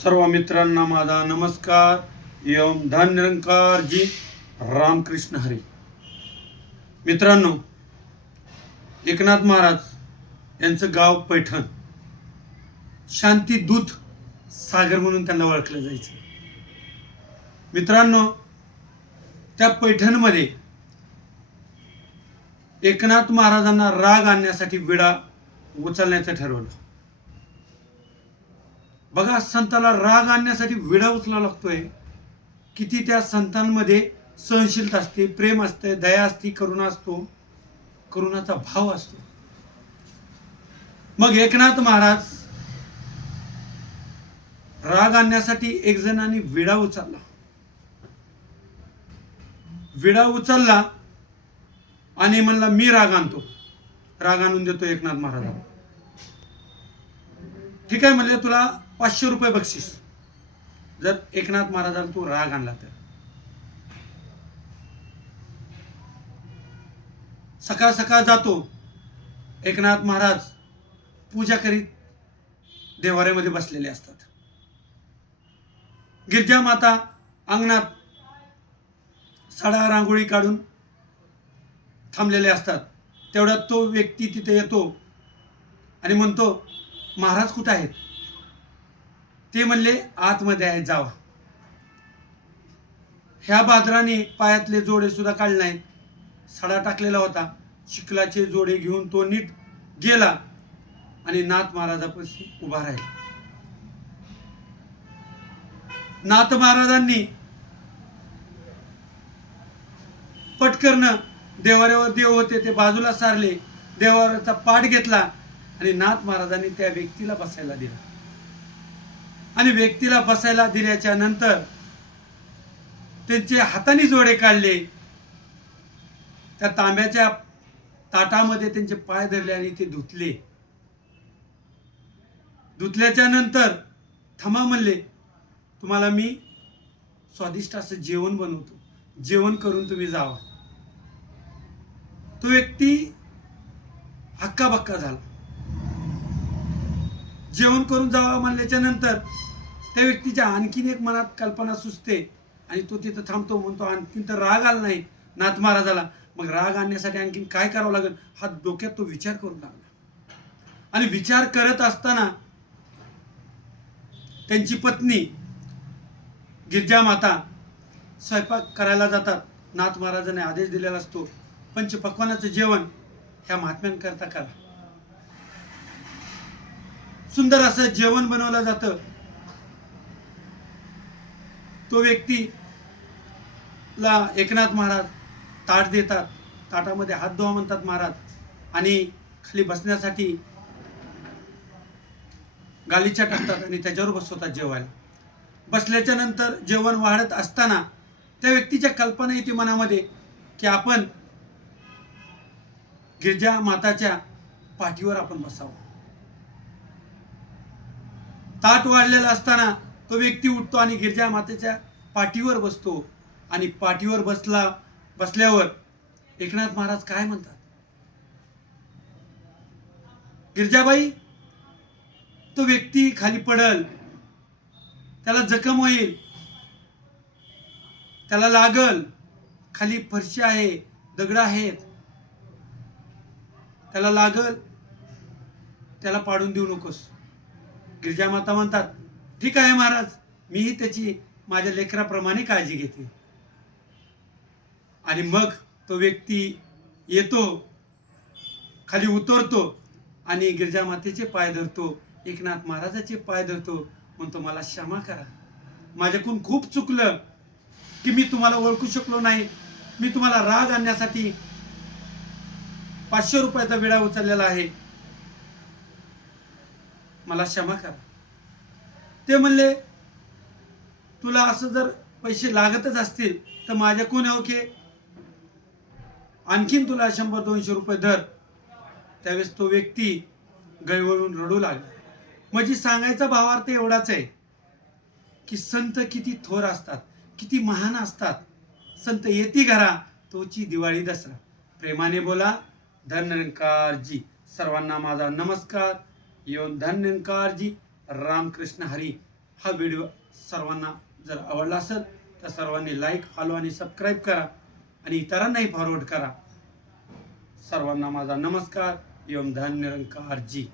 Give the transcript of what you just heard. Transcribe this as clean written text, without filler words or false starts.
सर्व मित्रांना माझा नमस्कार एवं धन निरंकार जी रामकृष्ण हरी। मित्रांनो, एकनाथ महाराज यांचं गाव पैठण, शांती दूत सागर म्हणून त्यांना ओळखलं जायचं। मित्रांनो, त्या पैठणमध्ये एकनाथ महाराजांना राग आणण्यासाठी विडा उचलण्याचं ठरवलं। बघा, संताला राग आणण्यासाठी विडा उचलावा लागतोय। किती त्या संतांमध्ये सहनशीलता असते, प्रेम असते, दया असते, करुणा असतो, करुणाचा भाव असतो। मग एकनाथ महाराज राग आणण्यासाठी एक जणांनी विडा उचलला। विडा उचलला आणि म्हणला, मी राग आणतो, राग आणून देतो एकनाथ महाराजांना। ठीक आहे म्हणले, तुला 500 रुपये बक्षीस जर एकनाथ महाराजांना तू राग आणला तर। सकाळ सकाळ जातो एकनाथ महाराज, पूजा करीत देवाऱ्यामध्ये बसलेले असतात। गिरजा माता अंगणात सडा रांगोळी काढून थांबलेले असतात। तेवढ्यात तो व्यक्ती तिथे येतो आणि म्हणतो, महाराज कुठे आहेत? ते म्हणले, आतमध्ये आहेत, जावा। ह्या बादराने पायातले जोडे सुद्धा काढले नाहीत, सडा टाकलेला होता। चिखलाचे जोडे घेऊन तो नीट गेला आणि नाथ महाराजापाशी उभा राहिला। नाथ महाराजांनी पटकन देवाऱ्यावर देव होते ते बाजूला सारले, देवाऱ्याचा पाठ घेतला आणि नाथ महाराजांनी त्या व्यक्तीला बसायला दिला। आणि व्यक्तीला बसायला दिल्याच्या नंतर त्यांचे हाताने जोडे काढले, त्या तांब्याच्या ताटामध्ये त्यांचे पाय धरले आणि ते धुतले। धुतल्याच्या नंतर थांबा म्हणले, तुम्हाला मी स्वादिष्ट असं जेवण बनवतो, जेवण करून तुम्ही जावा। तो व्यक्ती हक्काबक्का झाला। जेवण करून जावा म्हणल्याच्या नंतर त्या व्यक्तीच्या आणखीन एक मनात कल्पना सुचते आणि तो तिथं थांबतो, म्हणतो, आणखीन तर राग आला नाही नाथ महाराजाला, मग राग आणण्यासाठी आणखीन काय करावं लागेल हा डोक्यात तो विचार करू लागला। आणि विचार करत असताना त्यांची पत्नी गिरजा माता स्वयंपाक करायला जातात। नाथ महाराजांनी आदेश दिलेला असतो, पंचपक्वानाचं जेवण ह्या महात्म्यांकरता करा। सुंदर असं जेवण बनवलं जातं। तो व्यक्तीला एकनाथ महाराज ताट देतात, ताटामध्ये हात धुवा म्हणतात महाराज, आणि खाली बसण्यासाठी गालिचा टाकतात आणि त्याच्यावर बसवतात जेवायला। बसल्याच्या नंतर जेवण वाढत असताना त्या व्यक्तीच्या कल्पना येते मनामध्ये की आपण गिरजा माताच्या पाठीवर आपण बसावं। ताट वाढलेला असताना तो व्यक्ती उठतो आणि गिरजा मातेच्या पाठीवर बसतो। आणि पाठीवर बसल्यावर एकनाथ महाराज काय म्हणतात, गिरजाबाई, तो व्यक्ती खाली पडल, त्याला जखम होईल, त्याला लागल, खाली फरशी आहे, दगड आहेत, त्याला लागल, त्याला पाडून देऊ नकोस। गिरजा माता म्हणतात, ठीक आहे महाराज, मीही त्याची माझ्या लेकराप्रमाणे काळजी घेते। आणि मग तो व्यक्ती येतो, खाली उतरतो आणि गिरजा मातेचे पाय धरतो, एकनाथ महाराजाचे पाय धरतो, म्हणतो, मला क्षमा करा, माझ्याकडून खूप चुकलं की मी तुम्हाला ओळखू शकलो नाही, मी तुम्हाला राग आणण्यासाठी 500 रुपयाचा विडा उचललेला आहे, मला क्षमा करा। ते म्हणले, तुला असं जर पैसे लागतच असतील तर माझ्याकडून ओके, आणखीन तुला 100-200 रुपये धर। त्यावेळेस तो व्यक्ती गळवळून रडू लागला। म्हणजे सांगायचा भावार्थ एवढाच आहे की संत किती थोर असतात, किती महान असतात। संत येती घरा तोची दिवाळी दसरा। प्रेमाने बोला, धन निरंकार जी। सर्वांना माझा नमस्कार एवं धन निरंकार जी रामकृष्ण हरी। हा व्हिडिओ सर्वांना जर आवडला असेल तर सर्वांनी लाईक, फॉलो आणि सबस्क्राईब करा आणि इतरांनाही फॉरवर्ड करा. सर्वांना माझा नमस्कार. एवं धन निरंकार जी.